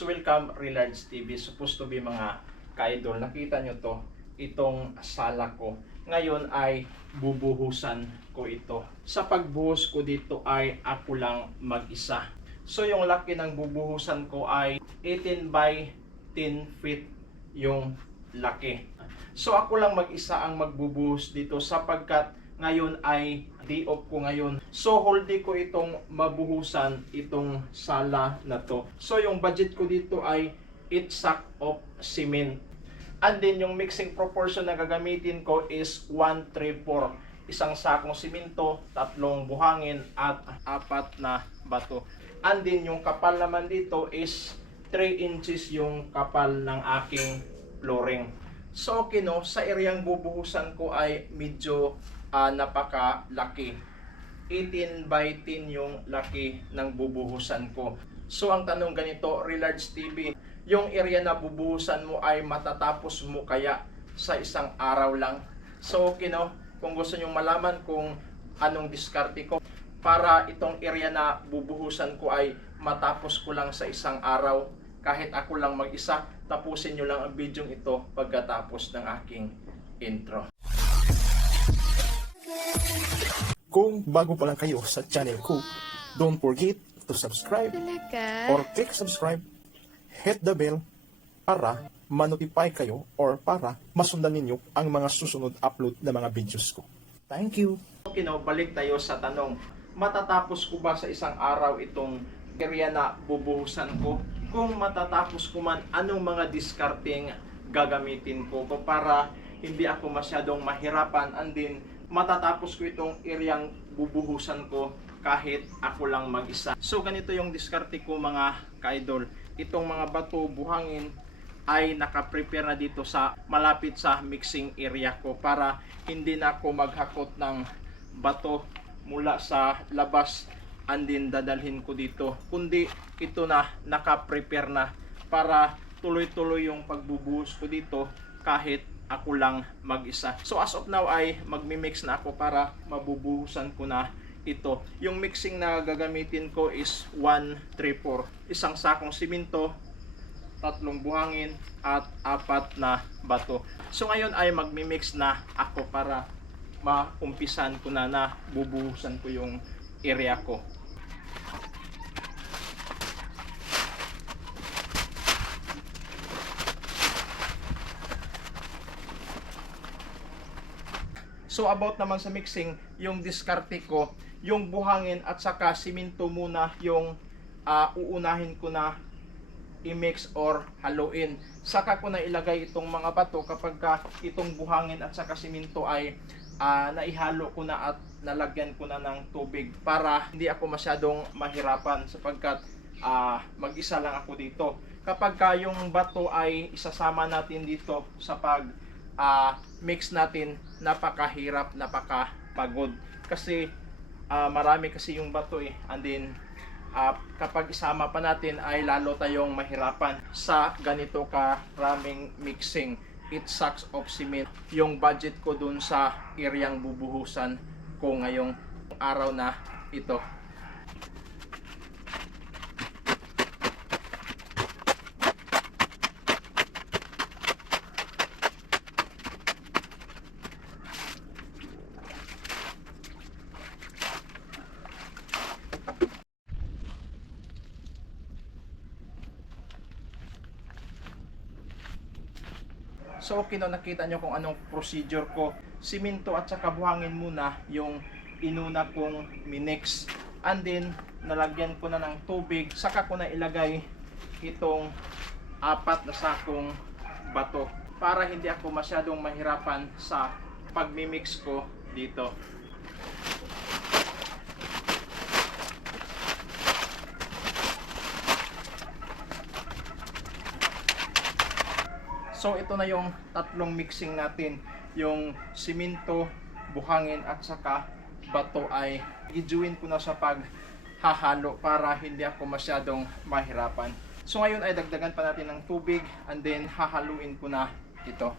So welcome Relards TV. Supposed to be mga ka-idol. Nakita nyo to, itong sala ko. Ngayon ay bubuhusan ko ito. Sa pagbuhos ko dito ay ako lang mag-isa. So yung laki ng bubuhusan ko ay 18 by 10 feet yung laki. So ako lang mag-isa ang magbubuhos dito sapagkat ngayon ay day off ko ngayon. So holdi ko itong mabuhusan itong sala na to. So yung budget ko dito ay 8 sack of cement. And then yung mixing proportion na gagamitin ko is 1, 3, 4. Isang sakong simento, tatlong buhangin at apat na bato. And then yung kapal naman dito is 3 inches yung kapal ng aking flooring. So okay no, sa areang bubuhusan ko ay medyo ah, napakalaki. 18 by 10 yung laki ng bubuhusan ko. So ang tanong ganito, Relards TV, yung area na bubuhusan mo ay matatapos mo kaya sa isang araw lang? So okay no, kung gusto nyo malaman kung anong diskarte ko para itong area na bubuhusan ko ay matapos ko lang sa isang araw kahit ako lang mag-isa, tapusin nyo lang ang video ito pagkatapos ng aking intro. Kung bago pa lang kayo sa channel ko, don't forget to subscribe Talaga? or click subscribe, hit the bell para ma-notify kayo or para masundan ninyo ang mga susunod upload na mga videos ko. Thank you! Okay now, balik tayo sa tanong. Matatapos ko ba sa isang araw itong area na bubuhusan ko? Kung matatapos ko man, anong mga discarding gagamitin ko ko para hindi ako masyadong mahirapan and then matatapos ko itong areang bubuhusan ko kahit ako lang mag-isa. So ganito yung diskarte ko mga ka-idol. Itong mga bato, buhangin, ay nakaprepare na dito sa malapit sa mixing area ko para hindi na ako maghakot ng bato mula sa labas and then dadalhin ko dito kundi ito na nakaprepare na para tuloy-tuloy yung pagbubuhos ko dito kahit ako lang mag-isa. So as of now ay magmi-mix na ako para mabubuhusan ko na ito. Yung mixing na gagamitin ko is 1, 3, 4. Isang sakong simento, tatlong buhangin at apat na bato. So ngayon ay magmi-mix na ako para maumpisan ko na na bubuhusan ko yung area ko. So about naman sa mixing, yung diskarte ko, yung buhangin at saka simento muna yung ah, uunahin ko na i-mix or haluin. Saka ko na ilagay itong mga bato kapag ka itong buhangin at saka simento ay ah, naihalo ko na at nalagyan ko na ng tubig para hindi ako masyadong mahirapan sapagkat ah, mag-isa lang ako dito. Kapag ka yung bato ay isasama natin dito sa pag ah, mix natin, napakahirap, napakapagod. Kasi ah, marami kasi yung bato eh. And then ah, kapag isama pa natin ay lalo tayong mahirapan sa ganito karaming mixing. It sucks of cement. Yung budget ko dun sa areang bubuhusan ko ngayong araw na ito. So okay no, nakita nyo kung anong procedure ko. Simento at saka buhangin muna yung inuna kong minix. And then, nalagyan ko na ng tubig. Saka ko na ilagay itong apat na sakong bato para hindi ako masyadong mahirapan sa pagmimix ko dito. So ito na yung tatlong mixing natin. Yung simento, buhangin at saka bato ay gijuin ko na sa paghahalo para hindi ako masyadong mahirapan. So ngayon ay dagdagan pa natin ng tubig and then hahaluin ko na ito.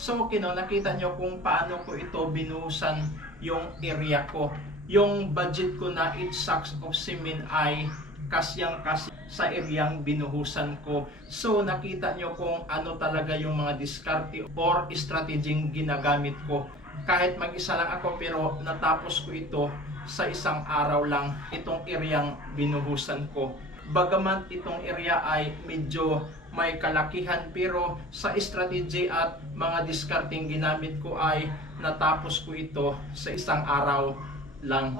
So, kino, nakita nyo kung paano ko ito binuhusan yung area ko. Yung budget ko na 8 sacks of cement ay kasyang kasi sa areang binuhusan ko. So, nakita nyo kung ano talaga yung mga diskarte or strategy ginagamit ko. Kahit mag-isa lang ako pero natapos ko ito sa isang araw lang itong areang binuhusan ko. Bagamat itong area ay medyo may kalakihan pero sa strategy at mga discarding ginamit ko ay natapos ko ito sa isang araw lang.